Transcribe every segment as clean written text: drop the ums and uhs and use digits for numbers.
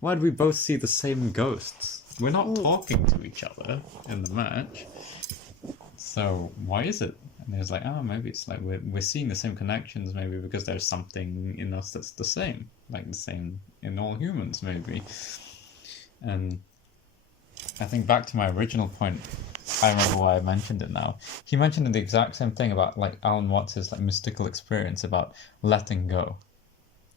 Why do we both see the same ghosts? We're not talking to each other in the match. So why is it? And he was like, oh, maybe it's like we're seeing the same connections, maybe because there's something in us that's the same, like the same in all humans, maybe. And I think back to my original point, I remember why I mentioned it now. He mentioned the exact same thing about like Alan Watts' like mystical experience about letting go,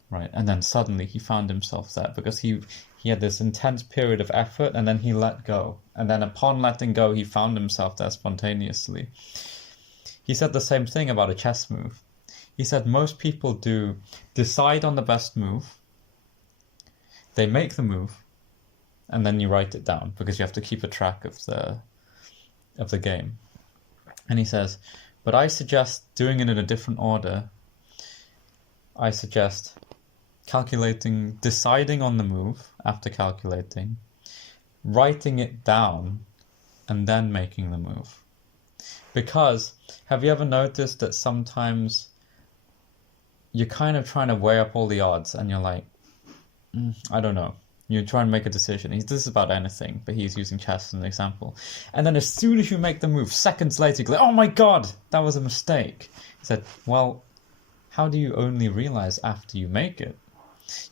right? And then suddenly he found himself there because he had this intense period of effort and then he let go. And then upon letting go, he found himself there spontaneously. He said the same thing about a chess move. He said most people do decide on the best move, they make the move, and then you write it down because you have to keep a track of the game. And he says, but I suggest doing it in a different order. I suggest calculating, deciding on the move after calculating, writing it down, and then making the move. Because, have you ever noticed that sometimes you're kind of trying to weigh up all the odds and you're like, I don't know. You try and make a decision. This is about anything, but he's using chess as an example. And then as soon as you make the move, seconds later, you go, oh my god, that was a mistake. He said, well, how do you only realize after you make it?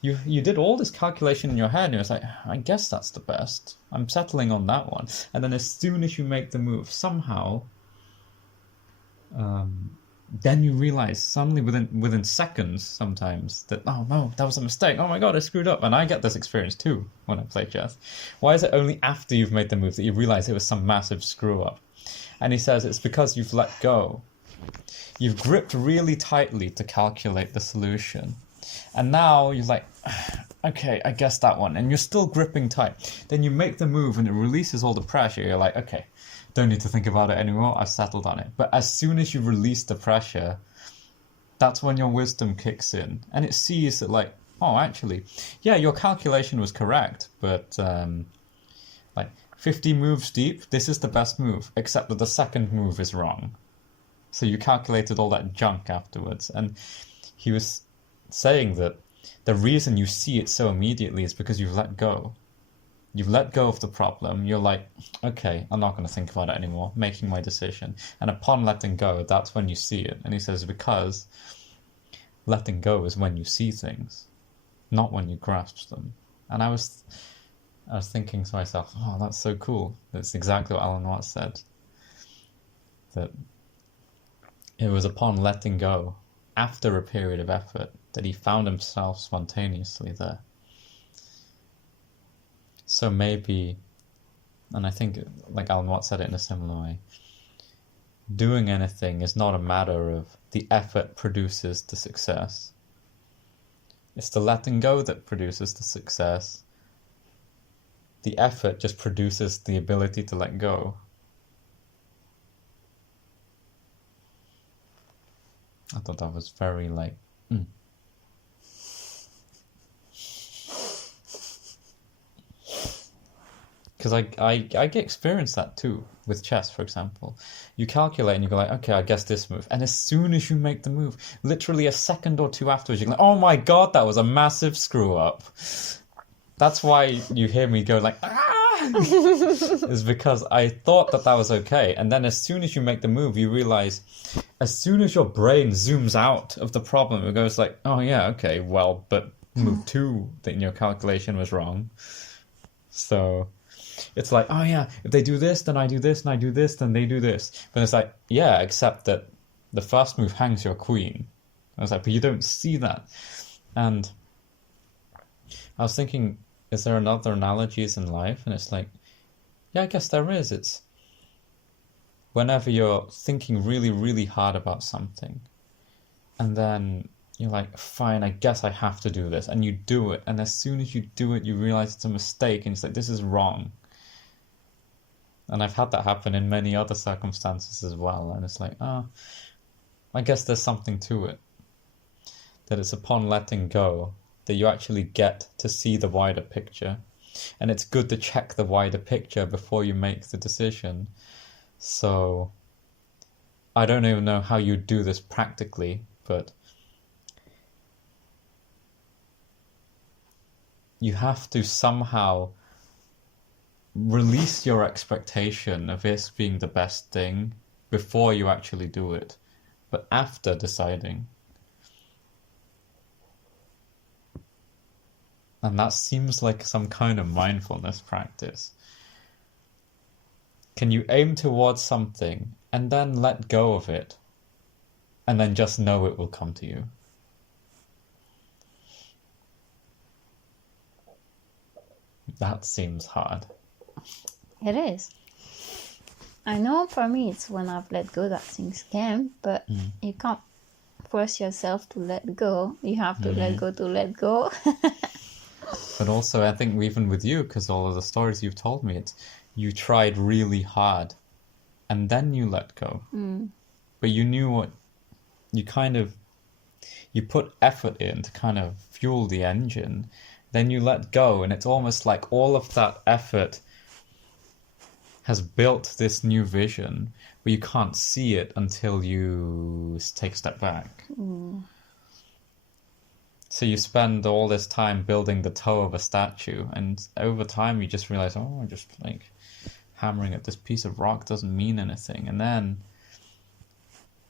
You did all this calculation in your head, and you're like, I guess that's the best. I'm settling on that one. And then as soon as you make the move, somehow, then you realize suddenly within seconds sometimes that, oh no, that was a mistake. Oh my god, I screwed up. And I get this experience too when I play chess. Why is it only after you've made the move that you realize it was some massive screw up? And he says it's because you've let go. You've gripped really tightly to calculate the solution. And now you're like, okay, I guess that one. And you're still gripping tight. Then you make the move and it releases all the pressure. You're like, okay, don't need to think about it anymore. I've settled on it. But as soon as you release the pressure, that's when your wisdom kicks in. And it sees that like, oh, actually, yeah, your calculation was correct. But like 50 moves deep, this is the best move. Except that the second move is wrong. So you calculated all that junk afterwards. And he was saying that the reason you see it so immediately is because you've let go. You've let go of the problem. You're like, okay, I'm not going to think about it anymore, making my decision. And upon letting go, that's when you see it. And he says, because letting go is when you see things, not when you grasp them. And I was thinking to myself, oh, that's so cool. That's exactly what Alan Watts said. That it was upon letting go, after a period of effort, that he found himself spontaneously there. So maybe, and I think like Alan Watts said it in a similar way, doing anything is not a matter of the effort produces the success. It's the letting go that produces the success. The effort just produces the ability to let go. I thought that was very like, Because I get experience that too with chess, for example. You calculate and you go like, okay, I guess this move. And as soon as you make the move, literally a second or two afterwards, you're like, oh my god, that was a massive screw up. That's why you hear me go like, ah! Is because I thought that was okay. And then as soon as you make the move, you realize, as soon as your brain zooms out of the problem, it goes like, oh yeah, okay, well, but move 2 in your calculation was wrong. So it's like, oh yeah, if they do this, then I do this, and I do this, then they do this. But it's like, yeah, except that the first move hangs your queen. I was like, but you don't see that. And I was thinking, is there another analogies in life? And it's like, yeah, I guess there is. It's whenever you're thinking really, really hard about something, and then you're like, fine, I guess I have to do this. And you do it. And as soon as you do it, you realize it's a mistake. And it's like, this is wrong. And I've had that happen in many other circumstances as well. And it's like, oh, I guess there's something to it. That it's upon letting go that you actually get to see the wider picture. And it's good to check the wider picture before you make the decision. So I don't even know how you do this practically, but you have to somehow release your expectation of this being the best thing before you actually do it, but after deciding. And that seems like some kind of mindfulness practice. Can you aim towards something and then let go of it and then just know it will come to you? That seems hard. It is. I know for me it's when I've let go that things can, but you can't force yourself to let go. You have to let go to let go. But also, I think even with you, because all of the stories you've told me, it's you tried really hard and then you let go. But you knew what you put effort in to kind of fuel the engine, then you let go, and it's almost like all of that effort has built this new vision, but you can't see it until you take a step back. So you spend all this time building the toe of a statue, and over time you just realize, oh, just like hammering at this piece of rock doesn't mean anything. And then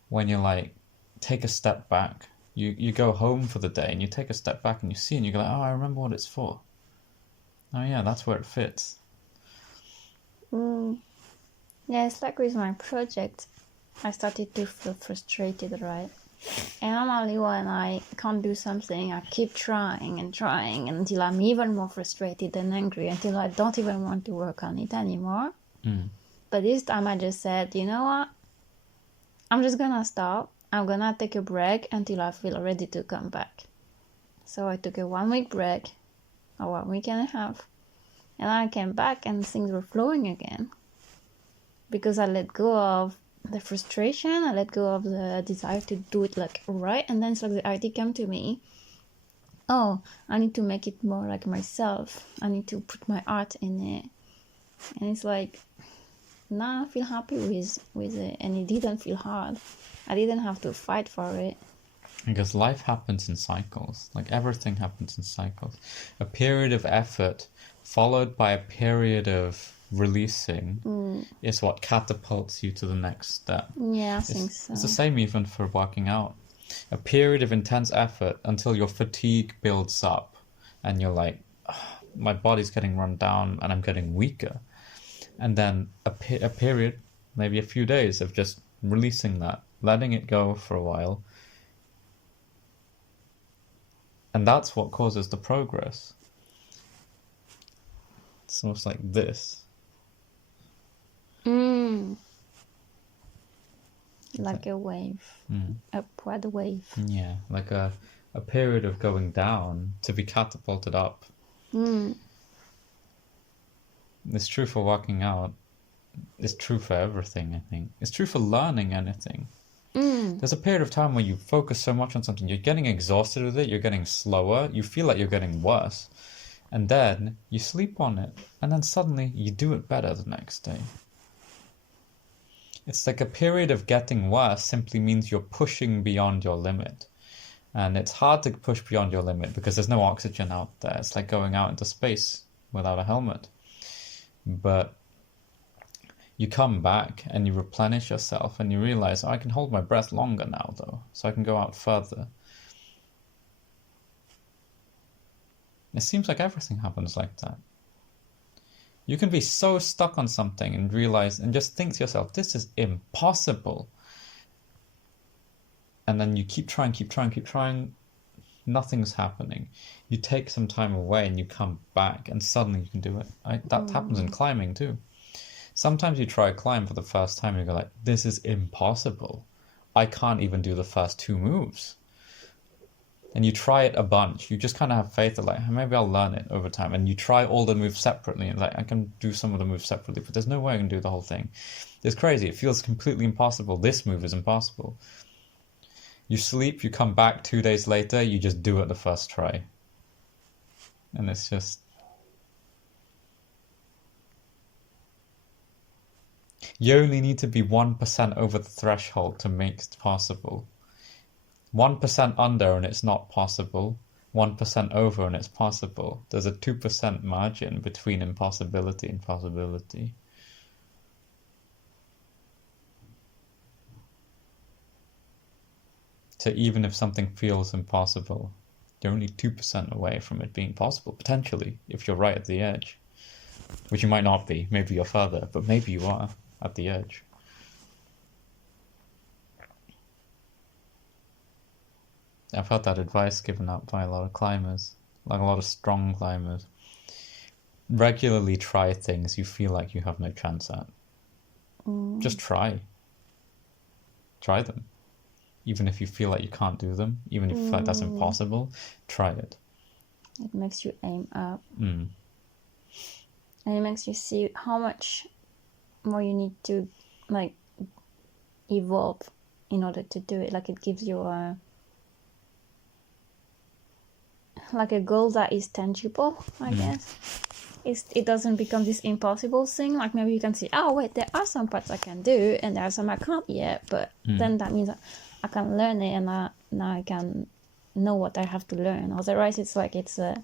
when you like take a step back, you go home for the day and you take a step back and you see and you go like, oh, I remember what it's for. Oh yeah, that's where it fits. Yeah, it's like with my project, I started to feel frustrated, right? And normally when I can't do something, I keep trying and trying until I'm even more frustrated and angry, until I don't even want to work on it anymore. But this time I just said, you know what? I'm just gonna stop. I'm gonna take a break until I feel ready to come back. So I took a 1 week break, or 1 week and a half. And I came back and things were flowing again. Because I let go of the frustration, I let go of the desire to do it like right, and then it's like the idea came to me. Oh, I need to make it more like myself. I need to put my art in it. And it's like, now I feel happy with it, and it didn't feel hard. I didn't have to fight for it. Because life happens in cycles. Like everything happens in cycles. A period of effort followed by a period of releasing is what catapults you to the next step. Yeah, I think so. It's the same even for working out. A period of intense effort until your fatigue builds up and you're like, oh, my body's getting run down and I'm getting weaker. And then a period, maybe a few days of just releasing that, letting it go for a while. And that's what causes the progress. It's almost like this. Like a wave. Upward wave. Yeah, like a period of going down to be catapulted up. It's true for working out. It's true for everything, I think. It's true for learning anything. There's a period of time where you focus so much on something, you're getting exhausted with it, you're getting slower, you feel like you're getting worse. And then you sleep on it, and then suddenly you do it better the next day. It's like a period of getting worse simply means you're pushing beyond your limit. And it's hard to push beyond your limit because there's no oxygen out there. It's like going out into space without a helmet. But you come back and you replenish yourself and you realize, oh, I can hold my breath longer now, though, so I can go out further. It seems like everything happens like that. You can be so stuck on something and realize and just think to yourself, this is impossible. And then you keep trying, nothing's happening. You take some time away and you come back and suddenly you can do it. That happens in climbing too. Sometimes you try a climb for the first time and you go like, this is impossible. I can't even do the first 2 moves. And you try it a bunch. You just kind of have faith that like, maybe I'll learn it over time. And you try all the moves separately. And like, I can do some of the moves separately, but there's no way I can do the whole thing. It's crazy. It feels completely impossible. This move is impossible. You sleep, you come back 2 days later, you just do it the first try. And it's just... You only need to be 1% over the threshold to make it possible. 1% under and it's not possible. 1% over and it's possible. There's a 2% margin between impossibility and possibility. So even if something feels impossible, you're only 2% away from it being possible, potentially, if you're right at the edge. Which you might not be. Maybe you're further, but maybe you are at the edge. I've had that advice given out by a lot of climbers, like a lot of strong climbers. Regularly try things you feel like you have no chance at. Just try. Try them. Even if you feel like you can't do them, even if you feel like that's impossible, try it. It makes you aim up. Mm. And it makes you see how much more you need to, like, evolve in order to do it. Like, it gives you a goal that is tangible, I guess. It doesn't become this impossible thing. Like, maybe you can see, oh wait, there are some parts I can do and there are some I can't yet, but then that means I can learn it, and now I can know what I have to learn. Otherwise it's like it's a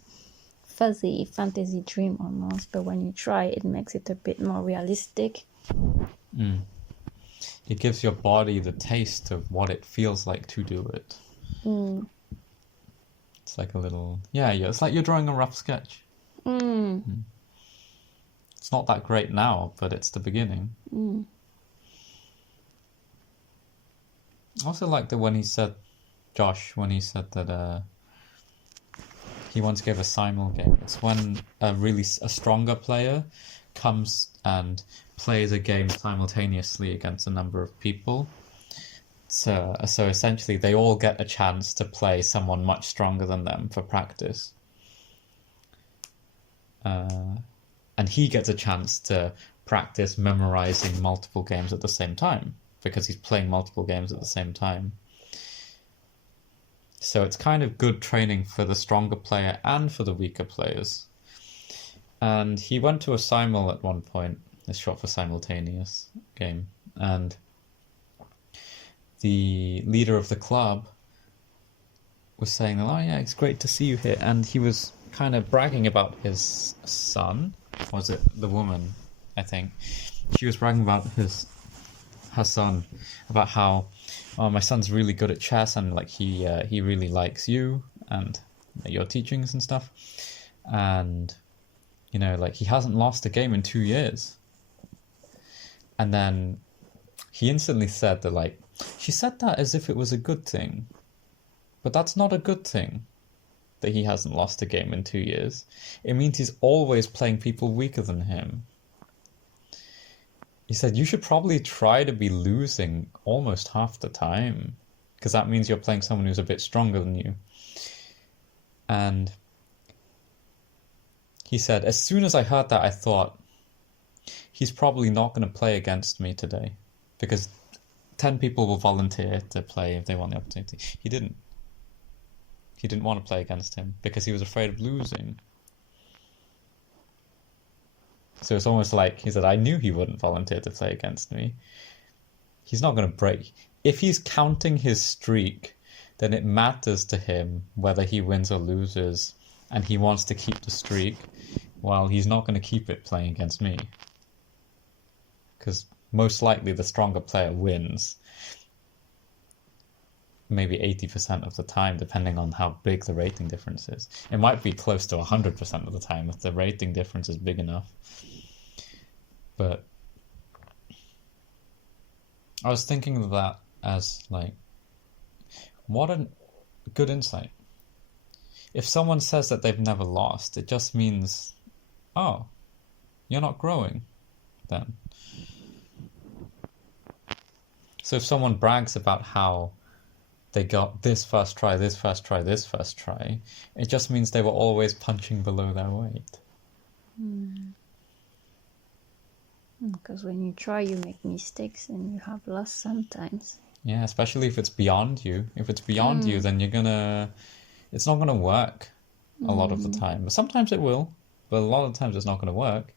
fuzzy fantasy dream almost, but when you try it makes it a bit more realistic. It gives your body the taste of what it feels like to do it. It's like a little, it's like you're drawing a rough sketch. It's not that great now, but it's the beginning. I also like that when he said, Josh, when he said that he once gave a simul game. It's when a stronger player comes and plays a game simultaneously against a number of people. So essentially they all get a chance to play someone much stronger than them for practice. And he gets a chance to practice memorizing multiple games at the same time, because he's playing multiple games at the same time. So it's kind of good training for the stronger player and for the weaker players. And he went to a simul at one point, it's short for simultaneous game, and the leader of the club was saying, oh yeah, it's great to see you here. And he was kind of bragging about his son. Was it the woman, I think? She was bragging about her son, about how, oh, my son's really good at chess, and like he really likes you and your teachings and stuff. And, you know, like he hasn't lost a game in 2 years. And then he instantly said that, like, she said that as if it was a good thing. But that's not a good thing, that he hasn't lost a game in 2 years. It means he's always playing people weaker than him. He said, you should probably try to be losing almost half the time, because that means you're playing someone who's a bit stronger than you. And he said, as soon as I heard that, I thought, he's probably not going to play against me today, because 10 people will volunteer to play if they want the opportunity. He didn't. He didn't want to play against him because he was afraid of losing. So it's almost like he said, I knew he wouldn't volunteer to play against me. He's not going to break. If he's counting his streak, then it matters to him whether he wins or loses, and he wants to keep the streak, while he's not going to keep it playing against me. Because most likely the stronger player wins. Maybe 80% of the time, depending on how big the rating difference is. It might be close to 100% of the time if the rating difference is big enough. But I was thinking of that as, like, what a good insight. If someone says that they've never lost, it just means, oh, you're not growing then. So if someone brags about how they got this first try, this first try, this first try, it just means they were always punching below their weight. Because when you try, you make mistakes and you have lost sometimes. Yeah, especially if it's beyond you. If it's beyond you, then it's not gonna work a lot of the time. But sometimes it will, but a lot of the times it's not gonna work.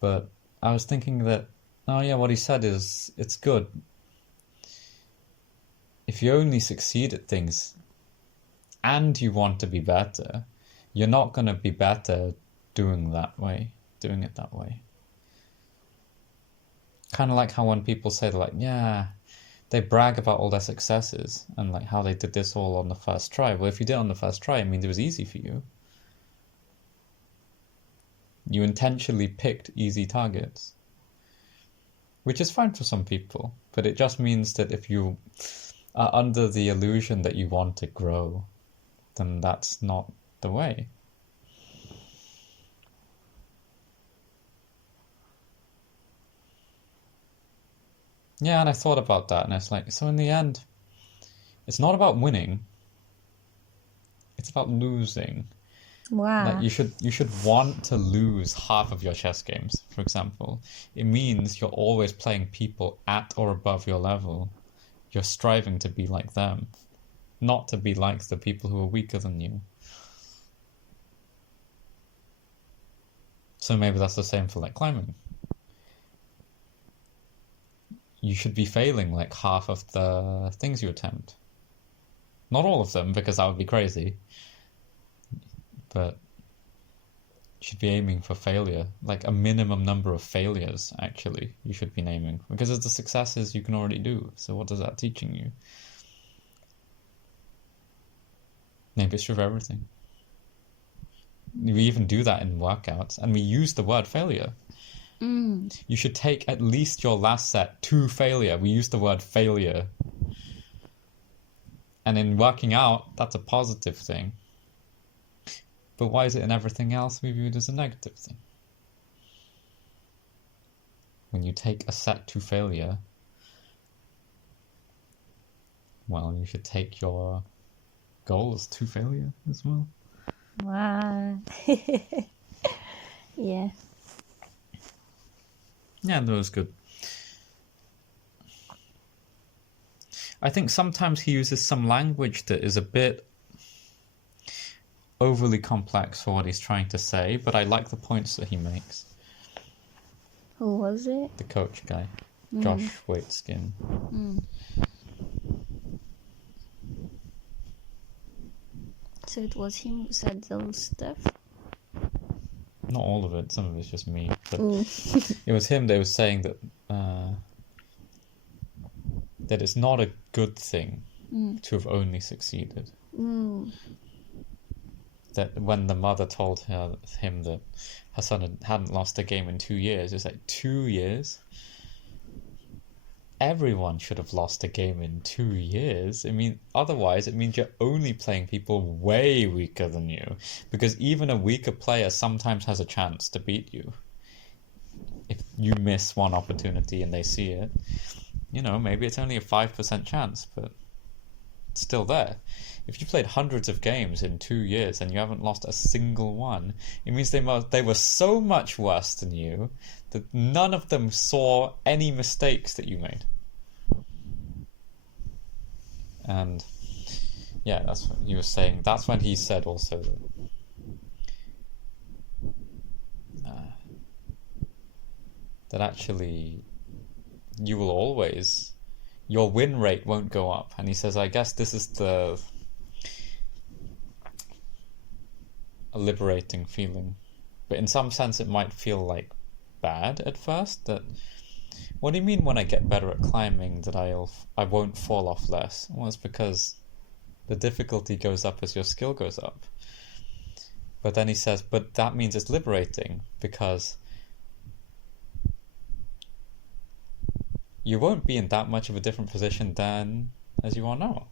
But I was thinking that, oh yeah, what he said is, it's good. If you only succeed at things and you want to be better, you're not going to be better doing it that way. Kind of like how when people say, they're like, yeah, they brag about all their successes and like how they did this all on the first try. Well, if you did it on the first try, it means it was easy for you. You intentionally picked easy targets, which is fine for some people, but it just means that if you are under the illusion that you want to grow, then that's not the way. Yeah, and I thought about that, and it's like, so in the end, it's not about winning, it's about losing. Wow. Like you should want to lose half of your chess games, for example. It means you're always playing people at or above your level. You're striving to be like them, not to be like the people who are weaker than you. So maybe that's the same for like climbing. You should be failing like half of the things you attempt. Not all of them, because that would be crazy. But you should be aiming for failure, like a minimum number of failures, actually, you should be naming. Because it's the successes you can already do. So what is that teaching you? Maybe it's true for everything. We even do that in workouts, and we use the word failure. You should take at least your last set to failure. We use the word failure. And in working out, that's a positive thing. But why is it in everything else we view it as a negative thing? When you take a set to failure, well, you should take your goals to failure as well. Wow. Yeah. Yeah, that was good. I think sometimes he uses some language that is a bit overly complex for what he's trying to say, but I like the points that he makes. Who was it? The coach guy, Josh Waitskin. So it was him who said those stuff? Not all of it, some of it's just me. But it was him that was saying that that it's not a good thing to have only succeeded. That when the mother told him that her son hadn't lost a game in 2 years, it's like, 2 years? Everyone should have lost a game in 2 years. I mean, otherwise it means you're only playing people way weaker than you. Because even a weaker player sometimes has a chance to beat you. If you miss one opportunity and they see it, you know, maybe it's only a 5% chance, but it's still there. If you played hundreds of games in 2 years and you haven't lost a single one, it means they were so much worse than you that none of them saw any mistakes that you made. And yeah, that's what he was saying. That's when he said also that actually you will always, your win rate won't go up. And he says, I guess this is a liberating feeling. But in some sense it might feel like bad at first. That, what do you mean when I get better at climbing that I won't fall off less? Well, it's because the difficulty goes up as your skill goes up. But then he says, but that means it's liberating, because you won't be in that much of a different position then as you are now.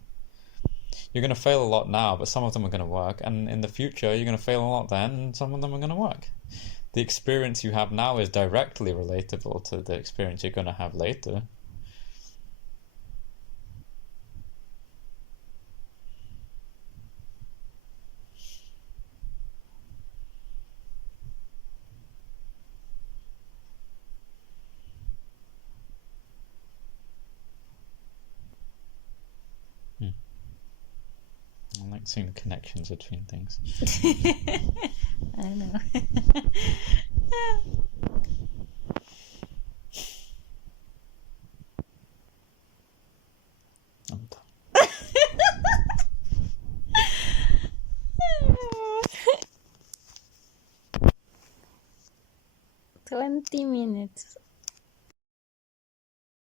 You're going to fail a lot now, but some of them are going to work. And in the future, you're going to fail a lot then, and some of them are going to work. The experience you have now is directly relatable to the experience you're going to have later. I like seeing the connections between things. I know. I'm done. 20 minutes.